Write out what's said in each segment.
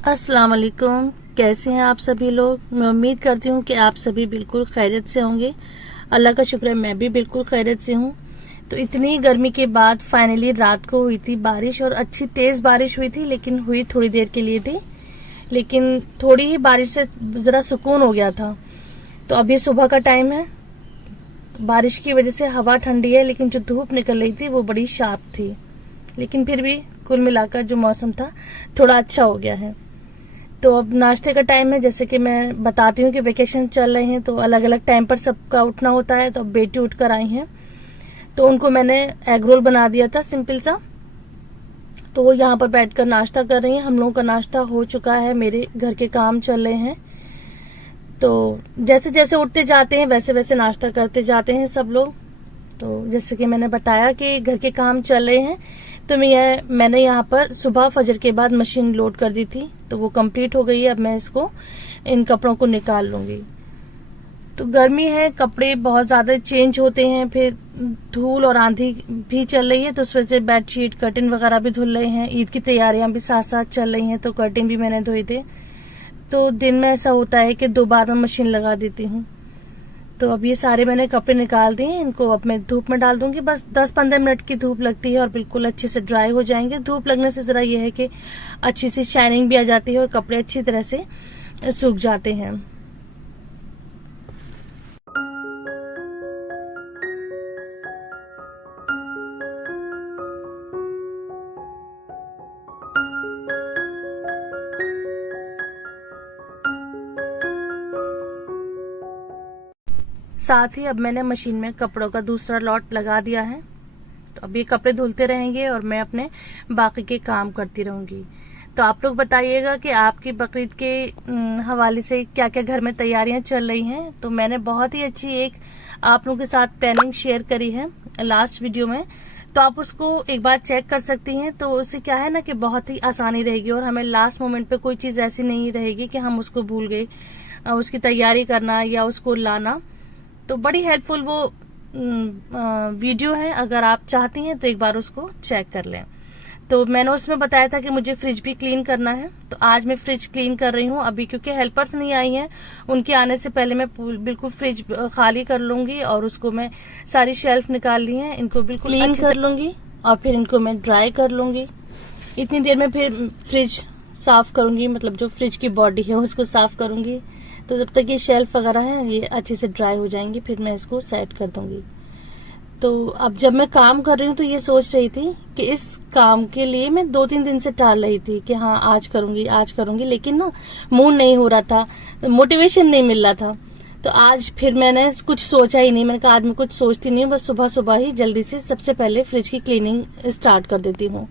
अस्सलाम वालेकुम। कैसे हैं आप सभी लोग। मैं उम्मीद करती हूँ कि आप सभी बिल्कुल खैरियत से होंगे। अल्लाह का शुक्र है, मैं भी बिल्कुल खैरियत से हूँ। तो इतनी गर्मी के बाद फाइनली रात को हुई थी बारिश, और अच्छी तेज बारिश हुई थी, लेकिन हुई थोड़ी देर के लिए थी। लेकिन थोड़ी ही बारिश से जरा सुकून हो गया था। तो अभी सुबह का टाइम है। बारिश की वजह से हवा ठंडी है, लेकिन जो धूप निकल रही थी वो बड़ी शार्प थी। लेकिन फिर भी कुल मिलाकर जो मौसम था थोड़ा अच्छा हो गया है। तो अब नाश्ते का टाइम है। जैसे कि मैं बताती हूँ कि वेकेशन चल रहे हैं, तो अलग अलग टाइम पर सबका उठना होता है। तो अब बेटी उठ कर आई हैं, तो उनको मैंने एग रोल बना दिया था सिंपल सा। तो वो यहाँ पर बैठकर नाश्ता कर रही हैं। हम लोगों का नाश्ता हो चुका है, मेरे घर के काम चल रहे हैं। तो जैसे जैसे उठते जाते हैं वैसे वैसे नाश्ता करते जाते हैं सब लोग। तो जैसे कि मैंने बताया कि घर के काम चल रहे हैं, तो मैंने यहाँ पर सुबह फजर के बाद मशीन लोड कर दी थी, तो वो कंप्लीट हो गई है। अब मैं इन कपड़ों को निकाल लूंगी। तो गर्मी है, कपड़े बहुत ज्यादा चेंज होते हैं, फिर धूल और आंधी भी चल रही है, तो उस वजह से बेडशीट कर्टन वगैरह भी धुल रहे हैं। ईद की तैयारियां भी साथ साथ चल रही हैं, तो कर्टन भी मैंने धोए थे। तो दिन में ऐसा होता है कि 2 बार मैं मशीन लगा देती हूँ। तो अब ये सारे मैंने कपड़े निकाल दिए, इनको अब मैं धूप में डाल दूंगी। बस 10-15 मिनट की धूप लगती है और बिल्कुल अच्छे से ड्राई हो जाएंगे। धूप लगने से जरा ये है कि अच्छी सी शाइनिंग भी आ जाती है और कपड़े अच्छी तरह से सूख जाते हैं। साथ ही अब मैंने मशीन में कपड़ों का दूसरा लॉट लगा दिया है। तो अब ये कपड़े धुलते रहेंगे और मैं अपने बाकी के काम करती रहूंगी। तो आप लोग बताइएगा कि आपकी बकरीद के हवाले से क्या क्या घर में तैयारियां चल रही हैं। तो मैंने बहुत ही अच्छी एक आप लोगों के साथ प्लानिंग शेयर करी है लास्ट वीडियो में, तो आप उसको एक बार चेक कर सकती हैं। तो उससे क्या है ना कि बहुत ही आसानी रहेगी और हमें लास्ट मोमेंट पे कोई चीज ऐसी नहीं रहेगी कि हम उसको भूल गए उसकी तैयारी करना या उसको लाना। तो बड़ी हेल्पफुल वो वीडियो है, अगर आप चाहती हैं तो एक बार उसको चेक कर लें। तो मैंने उसमें बताया था कि मुझे फ्रिज भी क्लीन करना है, तो आज मैं फ्रिज क्लीन कर रही हूँ अभी, क्योंकि हेल्पर्स नहीं आई हैं। उनके आने से पहले मैं बिल्कुल फ्रिज खाली कर लूंगी और उसको मैं सारी शेल्फ निकाल ली है, इनको बिल्कुल क्लीन कर लूंगी और फिर इनको मैं ड्राई कर लूंगी। इतनी देर में फिर फ्रिज साफ करूंगी, मतलब जो फ्रिज की बॉडी है उसको साफ करूंगी। तो जब तक ये शेल्फ वगैरह है ये अच्छे से ड्राई हो जाएंगी, फिर मैं इसको सेट कर दूंगी। तो अब जब मैं काम कर रही हूँ तो ये सोच रही थी कि इस काम के लिए मैं 2-3 दिन से टाल रही थी कि हाँ आज करूंगी, लेकिन ना मूड नहीं हो रहा था, मोटिवेशन नहीं मिल रहा था। तो आज फिर मैंने कुछ सोचा ही नहीं, मैंने कहा आज मैं कुछ सोचती नहीं हूँ, बस सुबह सुबह ही जल्दी से सबसे पहले फ्रिज की क्लीनिंग स्टार्ट कर देती हूँ।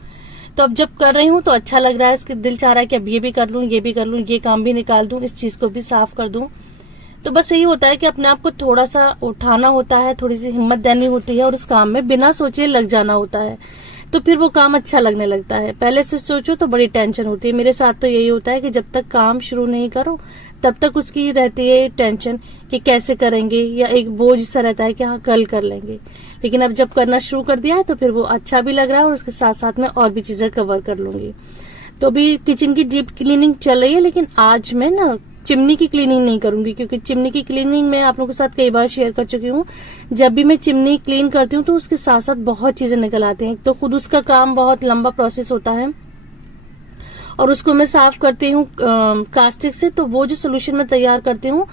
तो अब जब कर रही हूँ तो अच्छा लग रहा है, इसके दिल चाह रहा है कि अब ये भी कर लूं, ये भी कर लूं, ये काम भी निकाल दूं, इस चीज को भी साफ कर दूं। तो बस यही होता है कि अपने आप को थोड़ा सा उठाना होता है, थोड़ी सी हिम्मत देनी होती है और उस काम में बिना सोचे लग जाना होता है, तो फिर वो काम अच्छा लगने लगता है। पहले से सोचो तो बड़ी टेंशन होती है। मेरे साथ तो यही होता है कि जब तक काम शुरू नहीं करो तब तक उसकी रहती है टेंशन कि कैसे करेंगे, या एक बोझ सा रहता है कि हाँ कल कर लेंगे। लेकिन अब जब करना शुरू कर दिया है तो फिर वो अच्छा भी लग रहा है और उसके साथ साथ में और भी चीजें कवर कर लूंगी। तो अभी किचन की डीप क्लीनिंग चल रही है, लेकिन आज मैं ना चिमनी की क्लीनिंग नहीं करूंगी, क्योंकि चिमनी की क्लीनिंग मैं आप लोगों के साथ कई बार शेयर कर चुकी हूँ। जब भी मैं चिमनी क्लीन करती हूँ तो उसके साथ साथ बहुत चीजें निकल आती हैं। तो खुद उसका काम बहुत लंबा प्रोसेस होता है और उसको मैं साफ करती हूँ कास्टिक से। तो वो जो सोल्यूशन मैं तैयार करती हूँ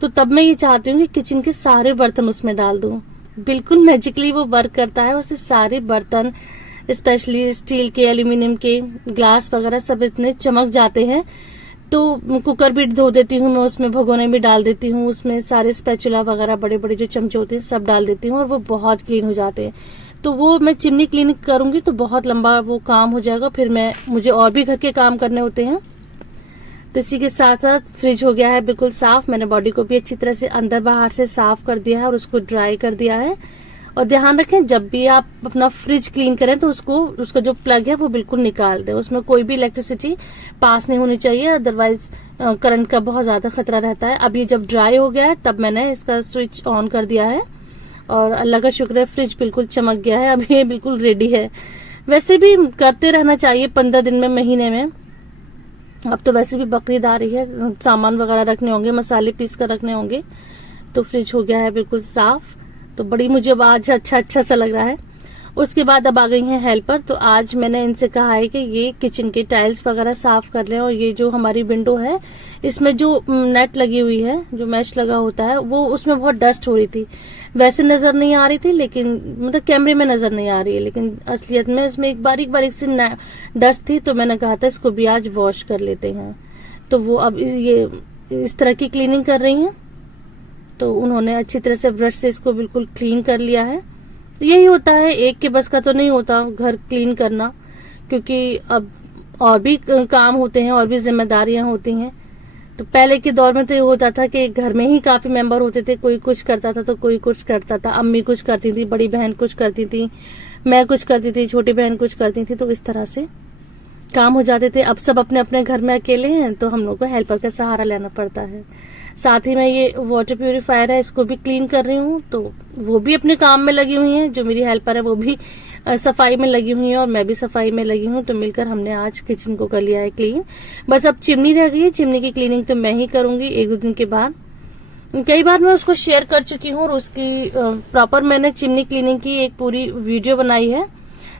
तो तब मैं ये चाहती हूँ कि किचन के सारे बर्तन उसमें डाल दूं। बिल्कुल मैजिकली वो वर्क करता है, उससे सारे बर्तन स्पेशली स्टील के, एल्यूमिनियम के, ग्लास वगैरह सब इतने चमक जाते हैं। तो कुकर भी धो देती हूँ मैं, उसमें भगोने भी डाल देती हूँ, उसमें सारे स्पैचुला वगैरह बड़े बड़े जो चमचे होते हैं सब डाल देती हूँ और वो बहुत क्लीन हो जाते हैं। तो वो मैं चिमनी क्लीन करूंगी तो बहुत लंबा वो काम हो जाएगा, फिर मुझे और भी घर के काम करने होते हैं। तो इसी के साथ साथ फ्रिज हो गया है बिल्कुल साफ। मैंने बॉडी को भी अच्छी तरह से अंदर बाहर से साफ कर दिया है और उसको ड्राई कर दिया है। और ध्यान रखें जब भी आप अपना फ्रिज क्लीन करें तो उसका जो प्लग है वो बिल्कुल निकाल दें, उसमें कोई भी इलेक्ट्रिसिटी पास नहीं होनी चाहिए, अदरवाइज करंट का बहुत ज्यादा खतरा रहता है। अब ये जब ड्राई हो गया है तब मैंने इसका स्विच ऑन कर दिया है और अल्लाह का शुक्र है फ्रिज बिल्कुल चमक गया है, अब ये बिल्कुल रेडी है। वैसे भी करते रहना चाहिए 15 दिन में, महीने में, अब तो वैसे भी बकरीद आ रही है, सामान वगैरह रखने होंगे, मसाले पीस कर रखने होंगे, तो फ्रिज हो गया है बिल्कुल साफ। तो बड़ी मुझे अब आज अच्छा सा लग रहा है। उसके बाद अब आ गई हैं हेल्पर। तो आज मैंने इनसे कहा है कि ये किचन के टाइल्स वगैरह साफ कर लें, और ये जो हमारी विंडो है इसमें जो नेट लगी हुई है, जो मैश लगा होता है, वो उसमें बहुत डस्ट हो रही थी। वैसे नजर नहीं आ रही थी, लेकिन मतलब कैमरे में नजर नहीं आ रही है, लेकिन असलियत में इसमें एक बारीक बारीक सी डस्ट थी। तो मैंने कहा था इसको भी आज वॉश कर लेते हैं। तो वो अब ये इस तरह की क्लीनिंग कर रही हैं। तो उन्होंने अच्छी तरह से ब्रश से इसको बिल्कुल क्लीन कर लिया है। यही होता है, एक के बस का तो नहीं होता घर क्लीन करना, क्योंकि अब और भी काम होते हैं और भी जिम्मेदारियां होती हैं। तो पहले के दौर में तो ये होता था कि घर में ही काफी मेंबर होते थे, कोई कुछ करता था तो कोई कुछ करता था। अम्मी कुछ करती थी, बड़ी बहन कुछ करती थी, मैं कुछ करती थी, छोटी बहन कुछ करती थी। तो इस तरह से काम हो जाते थे। अब सब अपने अपने घर में अकेले हैं, तो हम लोग को हेल्पर का सहारा लेना पड़ता है। साथ ही मैं ये वाटर प्यूरिफायर है, इसको भी क्लीन कर रही हूँ। तो वो भी अपने काम में लगी हुई है, जो मेरी हेल्पर है वो भी सफाई में लगी हुई है और मैं भी सफाई में लगी हूँ। तो मिलकर हमने आज किचन को कर लिया है क्लीन। बस अब चिमनी रह गई है, चिमनी की क्लीनिंग तो मैं ही करूंगी 1-2 दिन के बाद। कई बार मैं उसको शेयर कर चुकी हूँ, और उसकी प्रॉपर मैंने चिमनी क्लीनिंग की एक पूरी वीडियो बनाई है,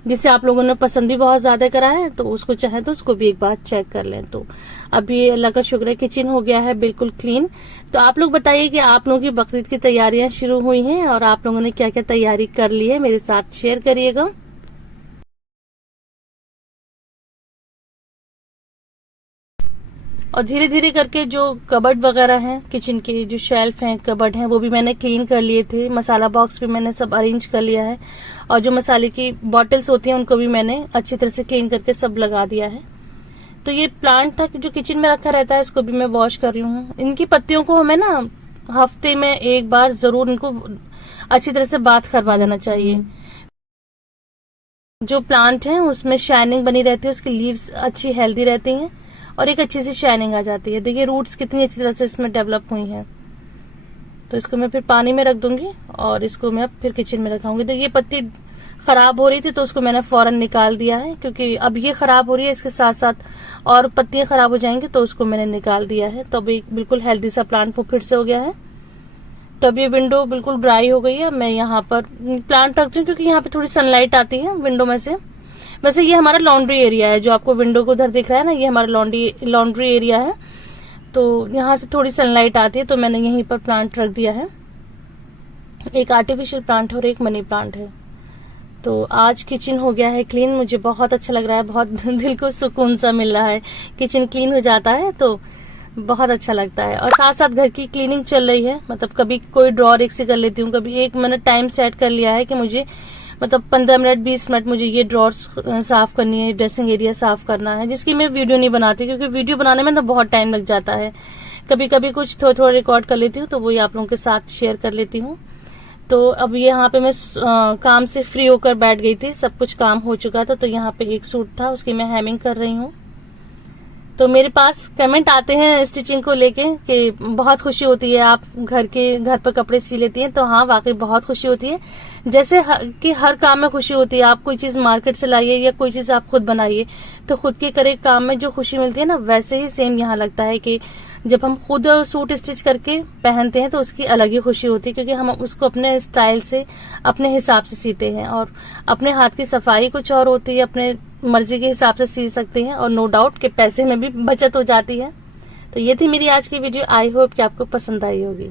जिसे आप लोगों ने पसंद भी बहुत ज्यादा करा है। तो उसको चाहे तो उसको भी एक बार चेक कर लें। तो अभी अल्लाह का शुक्र है किचन हो गया है बिल्कुल क्लीन। तो आप लोग बताइए कि आप लोगों की बकरीद की तैयारियां शुरू हुई हैं, और आप लोगों ने क्या क्या तैयारी कर ली है, मेरे साथ शेयर करिएगा। और धीरे धीरे करके जो कबर्ड वगैरह हैं, किचन के जो शेल्फ हैं, कबर्ड हैं, वो भी मैंने क्लीन कर लिए थे। मसाला बॉक्स भी मैंने सब अरेंज कर लिया है, और जो मसाले की बॉटल्स होती हैं उनको भी मैंने अच्छी तरह से क्लीन करके सब लगा दिया है। तो ये प्लांट था कि जो किचन में रखा रहता है, इसको भी मैं वॉश कर रही हूँ। इनकी पत्तियों को हमें ना हफ्ते में एक बार जरूर इनको अच्छी तरह से बाथ करवा देना चाहिए। जो प्लांट है उसमें शाइनिंग बनी रहती है, उसकी लीव्स अच्छी हेल्दी रहती हैं, और एक अच्छी सी शाइनिंग आ जाती है। देखिए रूट्स कितनी अच्छी तरह से इसमें डेवलप हुई हैं। तो इसको मैं फिर पानी में रख दूंगी, और इसको मैं फिर किचन में रखाऊंगी। देखिए पत्ती खराब हो रही थी, तो उसको मैंने फौरन निकाल दिया है, क्योंकि अब ये खराब हो रही है, इसके साथ साथ और पत्तियां खराब हो जाएंगी, तो उसको मैंने निकाल दिया है। तो अभी बिल्कुल हेल्दी सा प्लांट वो फिर से हो गया है। तो अब ये विंडो बिल्कुल ड्राई हो गई है। मैं यहाँ पर प्लांट रखती हूँ, क्योंकि यहाँ पे थोड़ी सनलाइट आती है विंडो में से। वैसे ये हमारा लॉन्ड्री एरिया है, जो आपको विंडो को उधर दिख रहा है ना, ये हमारा लॉन्ड्री एरिया है। तो यहाँ से थोड़ी सनलाइट आती है, तो मैंने यहीं पर प्लांट रख दिया है। एक आर्टिफिशियल प्लांट है और एक मनी प्लांट है। तो आज किचन हो गया है क्लीन। मुझे बहुत अच्छा लग रहा है, बहुत दिल को सुकून सा मिल रहा है। किचन क्लीन हो जाता है तो बहुत अच्छा लगता है। और साथ साथ घर की क्लीनिंग चल रही है, मतलब कभी कोई ड्रॉर एक से कर लेती हूँ, कभी एक मैंने टाइम सेट कर लिया है कि मुझे मतलब 15 मिनट 20 मिनट मुझे ये ड्रॉर्स साफ करनी है, ड्रेसिंग एरिया साफ करना है, जिसकी मैं वीडियो नहीं बनाती, क्योंकि वीडियो बनाने में तो बहुत टाइम लग जाता है। कभी कभी कुछ थोड़ा थोड़ा रिकॉर्ड कर लेती हूँ, तो वही आप लोगों के साथ शेयर कर लेती हूँ। तो अब यहाँ पे मैं काम से फ्री होकर बैठ गई थी, सब कुछ काम हो चुका था। तो यहाँ पे एक सूट था, उसकी मैं हेमिंग कर रही हूँ। तो मेरे पास कमेंट आते हैं स्टिचिंग को लेके कि बहुत खुशी होती है, आप घर पर कपड़े सी लेती हैं। तो हाँ, वाकई बहुत खुशी होती है। जैसे कि हर काम में खुशी होती है, आप कोई चीज मार्केट से लाइए या कोई चीज आप खुद बनाइए, तो खुद के करे काम में जो खुशी मिलती है ना, वैसे ही सेम यहाँ लगता है कि जब हम खुद सूट स्टिच करके पहनते हैं तो उसकी अलग ही खुशी होती है, क्योंकि हम उसको अपने स्टाइल से, अपने हिसाब से सीते हैं, और अपने हाथ की सफाई कुछ और होती है, अपने मर्जी के हिसाब से सी सकते हैं, और नो डाउट कि पैसे में भी बचत हो जाती है। तो ये थी मेरी आज की वीडियो। आई होप कि आपको पसंद आई होगी।